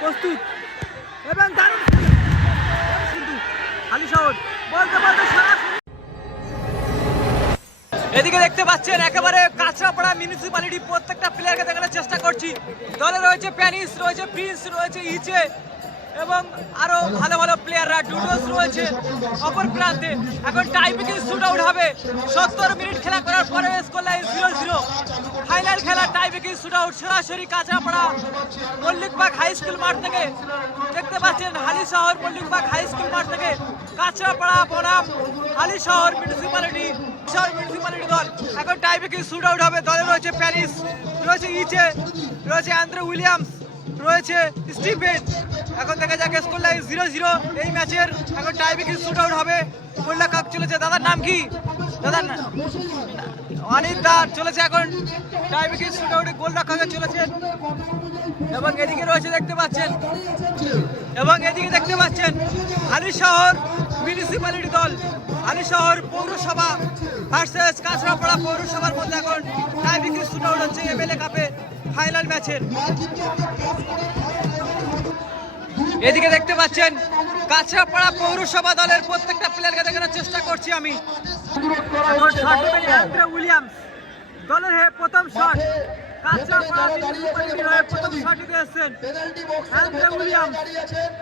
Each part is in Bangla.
প্রস্তুত। এবং দারুণ আলি শহর বলতে বলতে এদিকে দেখতে পাচ্ছেন একেবারে কাঁচরাপাড়া মিউনিসিপ্যালিটি প্রত্যেকটা প্লেয়ারকে দেখানোর চেষ্টা করছি। দলে রয়েছে প্যানিস রয়েছে প্রিন্স, রয়েছে ইচে এবং আরও ভালো ভালো প্লেয়াররা ডুডোস রয়েছে অপর প্রান্তে। এখন টাইপিকে শুট আউট হবে। সত্তর মিনিট খেলা করার পরে score line zero zero. Final খেলা টাইপিকে শুট আউট সরাসরি কাঁচাপাড়া মল্লিকবাগ হাই স্কুল মাঠ থেকে। দেখতে পাচ্ছেন হালি শহর, মল্লিকবাগ হাই স্কুল মাঠ থেকে। কাঁচরাপাড়া, বনাম, হালি শহর মিউনিসিপ্যালিটি শহর মিউনিসিপ্যালিটি দল। এখন টাইপিকে শুট আউট হবে। দলে রয়েছে প্যারিস, রয়েছে ইচে, রয়েছে অ্যান্ড্রু উইলিয়ামস, রয়েছে স্টিফেন। এখন দেখা যাক স্কোর লাইন জিরো জিরো এই ম্যাচের এখন টাইপিকে শুট আউট হবে। গোল্লা কাপ চলেছে। দাদার নাম কি? অনিত দা চলেছে এখন। শুট আউটে গোল রক্ষাকে চলেছে। এবং এদিকে রয়েছে দেখতে পাচ্ছেন। এবং এদিকে দেখতে পাচ্ছেন হালি শহর মিউনিসিপ্যালিটি দল। হালি শহর পৌরসভা ভার্সেস কাঁচরাপাড়া পৌরসভার মধ্যে এখন টাইপিকে শুট হচ্ছে এমএলএ কাপে ফাইনাল ম্যাচের এদিকে দেখতে পাচ্ছেন কাঁচরাপাড়া পৌরসভা দলের প্রত্যেকটা প্লেয়ারকে দেখানোর চেষ্টা করছি আমি। উইলিয়ামস, দলের হয়ে প্রথম শট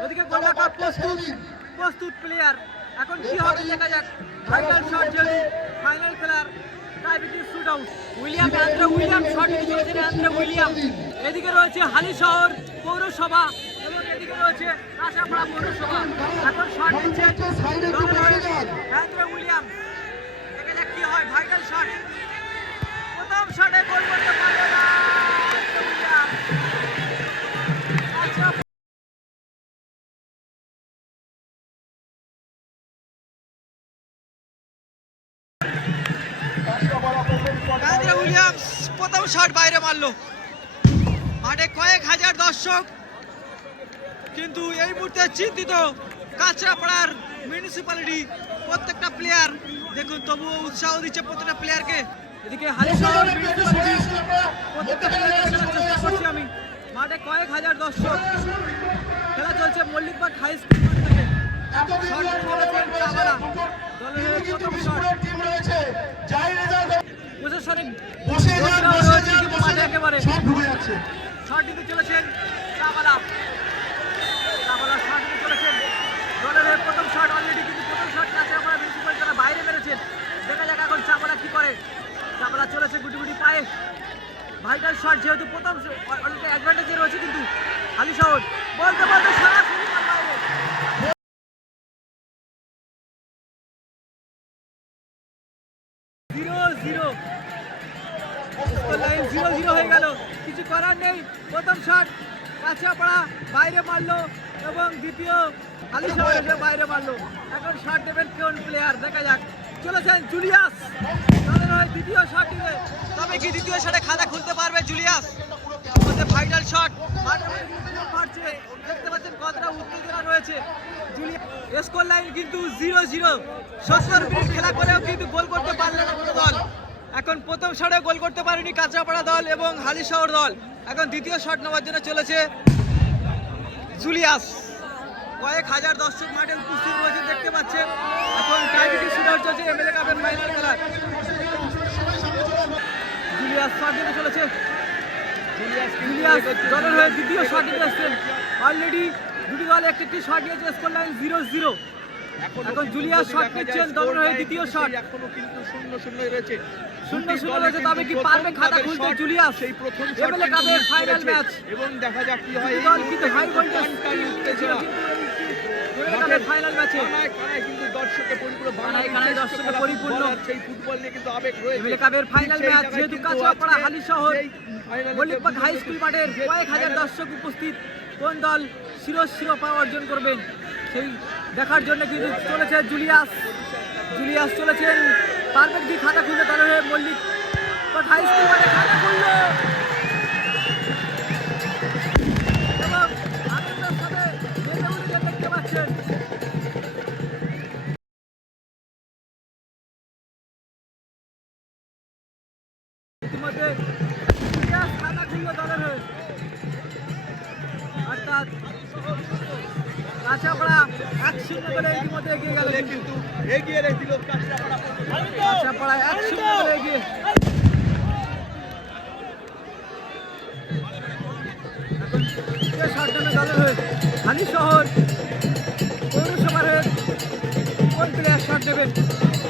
ওদিকে প্রস্তুত এখন কি হবে দেখা যাক। ফাইনাল ফাইনাল উইলিয়াম উইলিয়াম এদিকে রয়েছে হালিশহর পৌরসভা। রয়েছে কাঁচরাপাড়া পৌরসভা। এখন শট উইলিয়াম দেখা যাক কি হয় ভাইটাল শট প্রথম শটে গোল করতে পারবে না আচ্ছা। উইলিয়ামস প্রথম শট বাইরে মারলো। মাঠে কয়েক হাজার দর্শক কিন্তু এই মুহূর্তে চিন্তিত কাঁচরাপাড়ার মিউনিসিপ্যালিটি প্রত্যেকটা প্লেয়ার দেখুন তবুও উৎসাহ দিচ্ছে প্রত্যেকটা প্লেয়ারকে এদিকে প্রত্যেকটা প্লেয়ারকে চেষ্টা করছি আমি। মাঠে কয়েক হাজার দর্শক। খেলা চলছে মল্লিকবাগ হাই স্কুল মাঠ থেকে। প্রশাসনিক একেবারে। শট দিতে চলেছেন চাওয়ালা শট দিতে চলেছেন দলের হয়ে প্রথম শট অলরেডি কিন্তু প্রথম শট কাছে আমরা মিউনিসিপ্যালিটি তারা বাইরে মেরেছেন দেখা যাক এখন চাওয়ালা কি করে চাওয়ালা চলেছে গুটি গুটি পায়ে। ভাইটাল শট যেহেতু প্রথম অ্যাডভান্টেজে রয়েছে কিন্তু আলি শহর বলতে বলতে কিছু করার নেই। প্রথম শট কাছাপাড়া বাইরে মারলো এবং দ্বিতীয় বাইরে মারলো। এখন শট দেবেন কোন প্লেয়ার দেখা যাক। চলেছেন জুলিয়াস। দ্বিতীয় শট দিবে তবে কি দ্বিতীয় শটে খাতা খুলতে পারবে জুলিয়াস? ভাইটাল শট মারছে। দেখতে পাচ্ছেন কতটা উত্তেজনা রয়েছে। স্কোর লাইন কিন্তু জিরো জিরো সত্তর মিনিট খেলা করেও কিন্তু গোল করতে পারলে না কোনো দল। এখন প্রথম শটে গোল করতে পারেনি কাঁচরাপাড়া দল এবং হালি শহর দল। এখন দ্বিতীয় শট নেওয়ার জন্য চলেছে জুলিয়াস। কয়েক হাজার দর্শক মাঠে উপস্থিত রয়েছে দেখতে পাচ্ছেন। এখন টাইবিটি শুরু চলছে এমএলএ কাপের ফাইনাল খেলা জুলিয়াস শট দিতে চলেছে জুলিয়াস দলের হয়ে দ্বিতীয় শট দিতে আসছেন অলরেডি দুটি দল একটি একটি shot score line zero zero এখন জুলিয়াস শট নিচ্ছেন দলের হয়ে দ্বিতীয় শট এখনও কিন্তু শূন্য শূন্য রয়েছে। শূন্য শূন্য রয়েছে তবে কি পারবে খাতা খুলতে জুলিয়াস সেই প্রথম এমএলএ কাপের ফাইনাল ম্যাচ এবং দেখা যাক কি হয়। দল কিন্তু হাই ভোল্টেজ উত্তেজনা ফাইনাল ম্যাচে কিন্তু দর্শকে পরিপূর্ণ দর্শকে পরিপূর্ণ। সেই ফুটবল নিয়ে কিন্তু আবেগ রয়েছে। কাপের ফাইনাল ম্যাচ যেহেতু আজকে হালি শহর যে হাই স্কুল মাঠের কয়েক হাজার দর্শক উপস্থিত। কোন দল শিরো শিরোপা অর্জন করবেন? সেই দেখার জন্য কিন্তু চলেছে জুলিয়াস। জুলিয়াস চলেছেন। কি খাতা খুলতে তাহলে মল্লিক হাই স্কুল মাঠে খাতা খুললো। ইতিমধ্যে খাতা খুললো দলের হয়ে। অর্থাৎ কাঁচাপাড়া এক শূন্য করে ইতিমধ্যে এগিয়ে গেল কিন্তু। এগিয়ে রেখেছিল কাঁচাপাড়া। এক শূন্য করে এগিয়ে। এখন তৃতীয় শট নেবে দলের হয়ে হানি শহর পৌরসভার হয়ে কোন প্লেয়ার শট নেবেন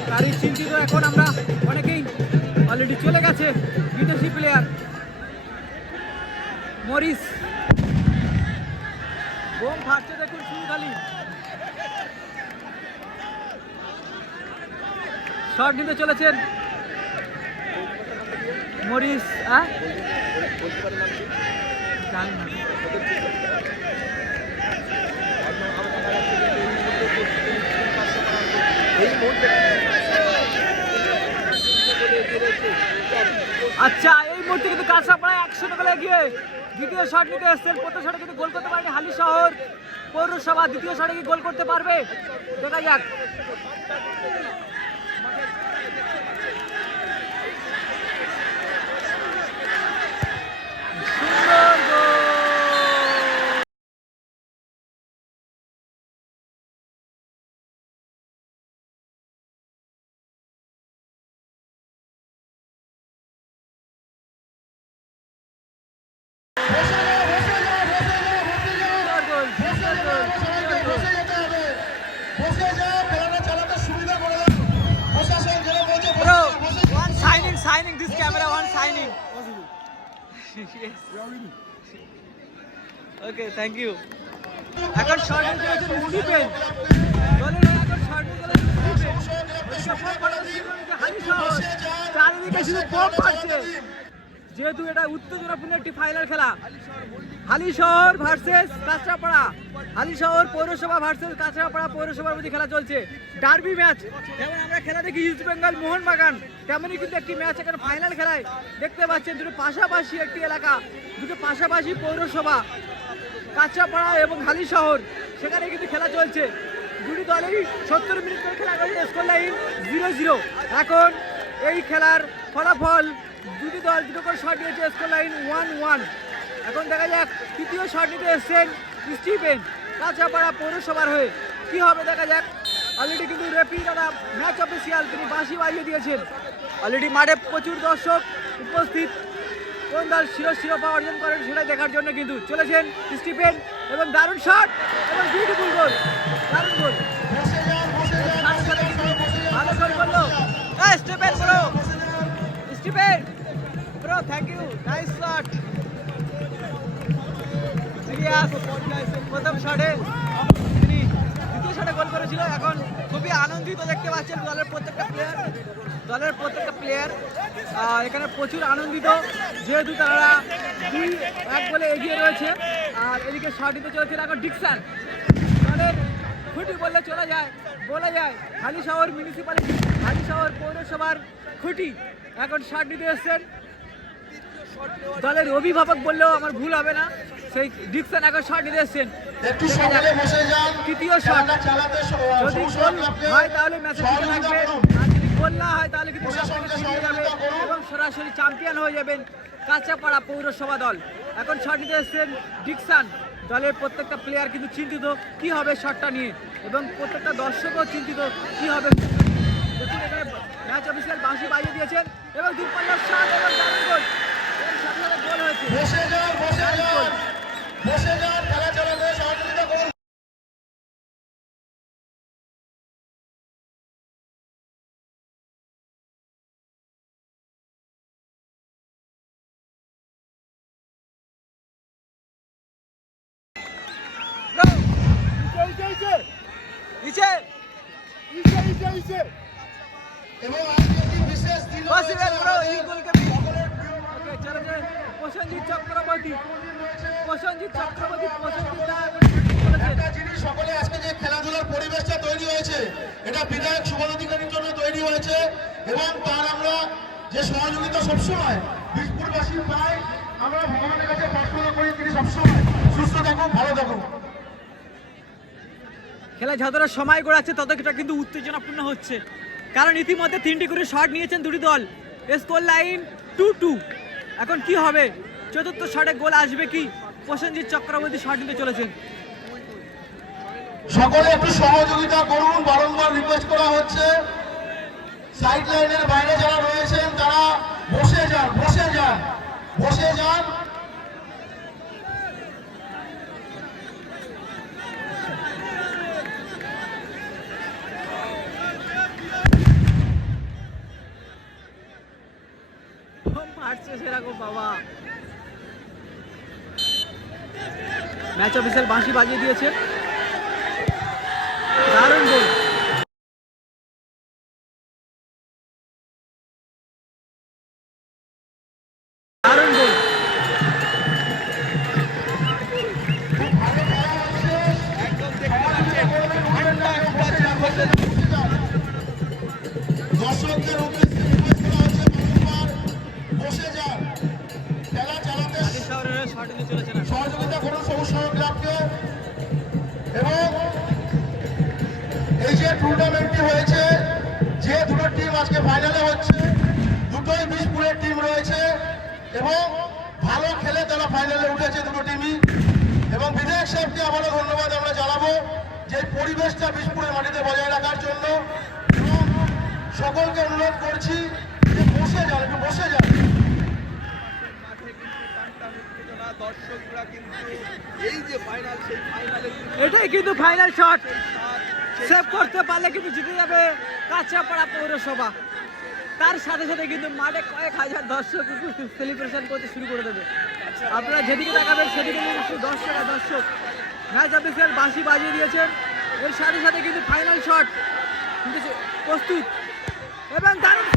তারই চিন্তিত এখন আমরা অনেকেই অলরেডি চলে গেছে বিদেশি প্লেয়ার মরিস। বোম ফাটছে দেখুন সুখালি শট নিতে চলেছেন। মরিস এই মুহূর্তে আচ্ছা এই মুহূর্তে কিন্তু কাঁচরাপাড়ায় একশো টাকা গিয়ে দ্বিতীয় শট নিতে এসছেন। প্রথম শটে কিন্তু গোল করতে পারেনি হালি শহর। পৌরসভা দ্বিতীয় শটে কি গোল করতে পারবে? দেখা যাক। Signing, this camera, one signing. yes. Okay, thank you. এখন শর্ট নিতে চলেছেন স্টিফেন দলের হয়ে এখন শর্ট স্টিফেনকে হানি শহর চারিদিকে শুধু বল পাচ্ছে যেহেতু এটা উত্তেজনাপূর্ণ একটি ফাইনাল খেলা। হালিশহর ভার্সেস কাঁচরাপাড়া। হালি শহর পৌরসভা ভার্সেস কাঁচরাপাড়া পৌরসভার মধ্যে খেলা চলছে। ডার্বি ম্যাচ যেমন আমরা খেলা দেখি ইস্ট বেঙ্গল মোহনবাগান, তেমনই কিন্তু একটি ম্যাচ এখানে ফাইনাল খেলায় দেখতে পাচ্ছেন দুটো পাশাপাশি একটি এলাকা, দুটো পাশাপাশি পৌরসভা, কাঁচরাপাড়া এবং হালি শহর সেখানে কিন্তু খেলা চলছে। দুটি দলেরই সত্তর মিনিট করে খেলা স্কোর লাইন জিরো জিরো এখন এই খেলার ফলাফল দুটি দল, দুটো করে শট নিয়েছে স্কোর লাইন ওয়ান ওয়ান এখন দেখা যাক, তৃতীয় শট নিতে এসছেন স্টিফেন কাঁচাপাড়া পৌরসভার হয়ে। কি হবে দেখা যাক। অলরেডি কিন্তু রেফি দাদা ম্যাচ অফিসিয়াল তিনি বাঁশি বাজিয়ে দিয়েছেন। অলরেডি মাঠে প্রচুর দর্শক উপস্থিত। কোন দল শিরো শিরোপা অর্জন করেন সেটা দেখার জন্য কিন্তু চলেছেন স্টিফেন এবং দারুণ শট এবং বিউটিফুল গোল দারুণ গোল ভালো গোল করল। Stephen bro Stephen! Thank you nice shot serious প্রথম শটে তিনি দ্বিতীয় গোল করেছিল। এখন খুবই আনন্দিত দেখতে পাচ্ছেন দলের প্রত্যেকটা প্লেয়ার দলের প্রত্যেকটা প্লেয়ার এখানে প্রচুর আনন্দিত। যেহেতু তারা বলে এগিয়ে রয়েছে। আর এদিকে শট দিতে এখন ডিকসান দলের খুঁটি বললে চলে যায়, বলা যায়। হালিশহর মিউনিসিপ্যালিটি হালি শহর পৌরসভার খুঁটি। এখন শট নিতে এসছেন। দলের অভিভাবক বললেও আমার ভুল হবে না। সেই ডিকসন এখন শট নিতে এসছেন। তৃতীয় শট যদি গোল হয় তাহলে ম্যাচে থাকবে আর যদি গোল না হয় তাহলে কিন্তু যাবে এবং সরাসরি চ্যাম্পিয়ন হয়ে যাবেন কাঁচাপাড়া পৌরসভা দল। এখন শট নিতে এসছেন ডিকসান দলের প্রত্যেকটা প্লেয়ার কিন্তু চিন্তিত কি হবে শটটা নিয়ে? এবং প্রত্যেকটা দর্শকও চিন্তিত কি হবে দেখুন এখানে ম্যাচ অফিসিয়াল বাঁশি বাজিয়ে দিয়েছেন এবং দূরপাল্লার শট চক্রবর্তী একটা জিনিস সকলে আজকে যে খেলাধুলার পরিবেশটা তৈরি হয়েছে এটা বিধায়ক শুভন অধিকারীর জন্য তৈরি হয়েছে এবং তার আমরা যে সহযোগিতা সবসময় বীজপুরবাসী পাই আমরা ভগবানের কাছে প্রার্থনা করি তিনি সবসময় সুস্থ থাকুন ভালো থাকুন খেলা যতটা সময় গড়াচ্ছে ততটা কিন্তু উত্তেজনাপূর্ণ হচ্ছে। কারণ ইতিমধ্যে তিনটি করে শট নিয়েছেন দুটি দল। স্কোর লাইন টু টু এখন কি হবে? চতুর্থ শটে গোল আসবে কি? প্রসেনজিৎ চক্রবর্তী শট নিতে চলেছেন। সকলে একটু সহযোগিতা করুন বারংবার রিকোয়েস্ট করা হচ্ছে। সাইড লাইনের বাইরে যারা রয়েছেন তারা বসে যান বসে যান বসে যান। মারছে সেরকম বাবা। ম্যাচ অফিসিয়াল বাঁশি বাজিয়ে দিয়েছে। দারুণ গোল। ভালো খেলে তারা ফাইনালে উঠেছে দুটো টিমই এবং বিধায়ক সাহেবকে আবারও ধন্যবাদ আমরা জানাব যে পরিবেশটা বিশপুরের মাটিতে বজায় রাখার জন্য। সকলকে অনুরোধ করছি যে বসে যান, একটু বসে যান। দর্শকরা কিন্তু এই যে ফাইনাল সেই ফাইনালে এটাই কিন্তু ফাইনাল শট সেভ করতে পারলে কিন্তু জিতে যাবে কাঁচাপাড়া পৌরসভা। তার সাথে সাথে কিন্তু মাঠে কয়েক হাজার দর্শক উপস্থিত সেলিব্রেশন করতে শুরু করে দেবে। আপনারা যেদিকে তাকাবেন সেদিকে কিন্তু দর্শক দর্শক। ম্যাচ অফিসিয়াল বাঁশি বাজিয়ে দিয়েছেন। এর সাথে সাথে কিন্তু ফাইনাল শট কিন্তু প্রস্তুত। এবং দারুণ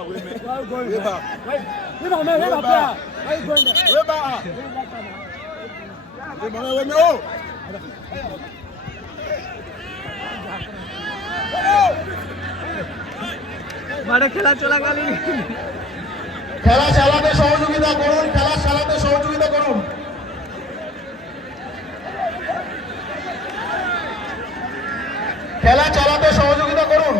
মরিস স্যার দিয়েছে। মাঠে খেলা চলাকালীন খেলা চালাতে সহযোগিতা করুন খেলা চালাতে সহযোগিতা করুন খেলা চালাতে সহযোগিতা করুন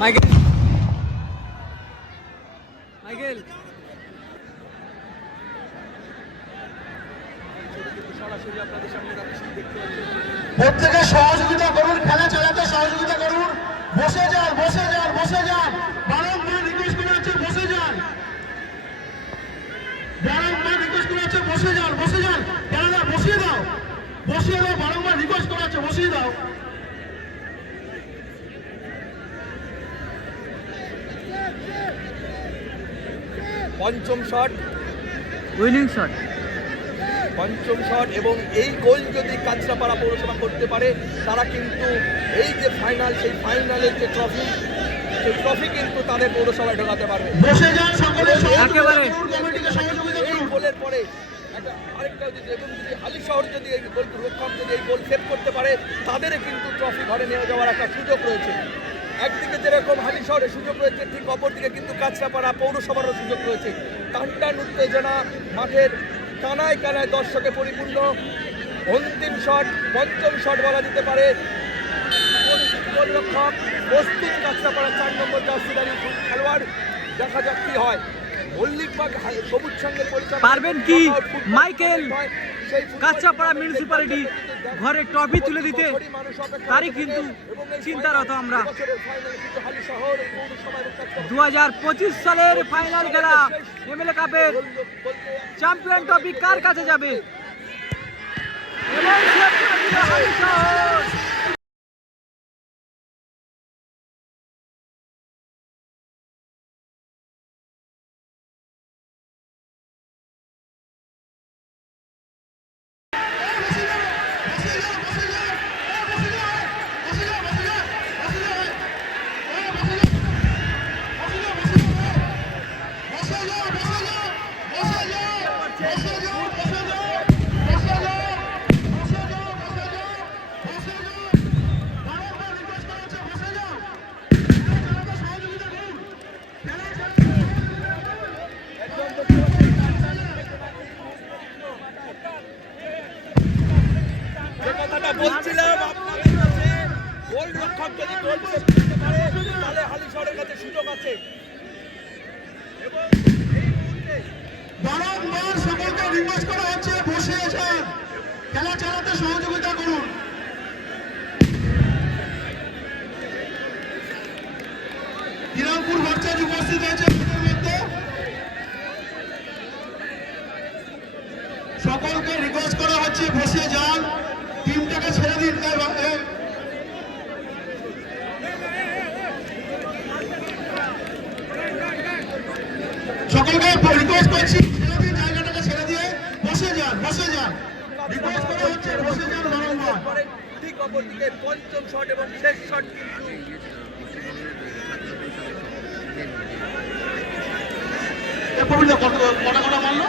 মাইকেল মাইকেল সরাসরি আপনাদের সামনে রাখছি দেখতে পাচ্ছেন প্রত্যেকে সহযোগিতা করুন খেলা চালাতে সহযোগিতা করুন বসে যান বসে যান বসে যান বারংবার রিকোয়েস্ট করা হচ্ছে বসে যান বারংবার রিকোয়েস্ট করা হচ্ছে বসে যান বসে যান খেলাটা বসিয়ে দাও বসিয়ে দাও বারংবার রিকোয়েস্ট করা হচ্ছে বসিয়ে দাও। পঞ্চম শট। Winning shot. পঞ্চম শট এবং এই গোল যদি কাঁচরাপাড়া পৌরসভা করতে পারে তারা কিন্তু এই যে ফাইনাল সেই ফাইনালের যে ট্রফি সেই ট্রফি কিন্তু তাদের পৌরসভায় ঢোকাতে পারবে। বসে যান সকলে একেবারে। কমিটিকে সহযোগিতা এই করুন। গোলের পরে আরেকটা যদি এবং যদি হালি শহর যদি এই গোল রক্ষক যদি এই গোল সেভ করতে পারে, তাদেরও কিন্তু ট্রফি ঘরে নিয়ে যাওয়ার একটা সুযোগ রয়েছে। একদিকে যেরকম হালি শহরের সুযোগ রয়েছে, ঠিক অপরদিকে কিন্তু কাছড়াপাড়া পৌরসভারও সুযোগ রয়েছে। টানটান উত্তেজনা মাঠের কানায় কানায় দর্শকে পরিপূর্ণ। অন্তিম শট পঞ্চম শট বলা যেতে পারে। গোলরক্ষক প্রস্তুত কাঁচরাপাড়া চার নম্বর জার্সিদারি খেলোয়াড়। দেখা যাক কি হয়। পারবেন কি? মাইকেল ফুটবল মিউনিসিপ্যালিটি ঘরে ট্রফি তুলে দিতে। তারই কিন্তু চিন্তারত আমরা। দু হাজার পঁচিশ সালের ফাইনাল খেলা এমএলএ কাপের চ্যাম্পিয়ন ট্রফি কার কাছে যাবে? এবং খেলা চালাতে সহযোগিতা করুন। দিনাজপুর ভট্টাচ উপস্থিত মধ্যে। সকলকে রিকোয়েস্ট করা হচ্ছে বসে যান। টিমটাকে ছেড়ে দিন। সকলকে রিকোয়েস্ট করছি। অপরদিকে পঞ্চম শট এবং শেষ শট মারলো?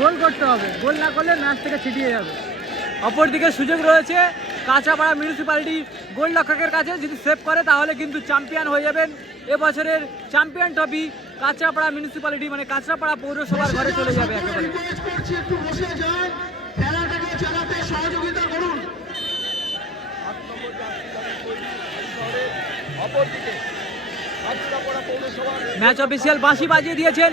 গোল করতে হবে। গোল না করলে ম্যাচ থেকে ছিটিয়ে যাবে। অপরদিকে সুযোগ রয়েছে কাঁচাপাড়া মিউনিসিপ্যালিটি গোল রক্ষকের কাছে। যদি সেভ করে তাহলে কিন্তু চ্যাম্পিয়ন হয়ে যাবেন এবছরের চ্যাম্পিয়ন ট্রফি কাঁচরাপাড়া মিউনিসিপ্যালিটি মানে কাঁচরাপাড়া পৌরসভার ঘরে চলে যাবে একেবারে। সহযোগিতা করুন। ম্যাচ অফিসিয়াল বাঁশি বাজিয়ে দিয়েছেন।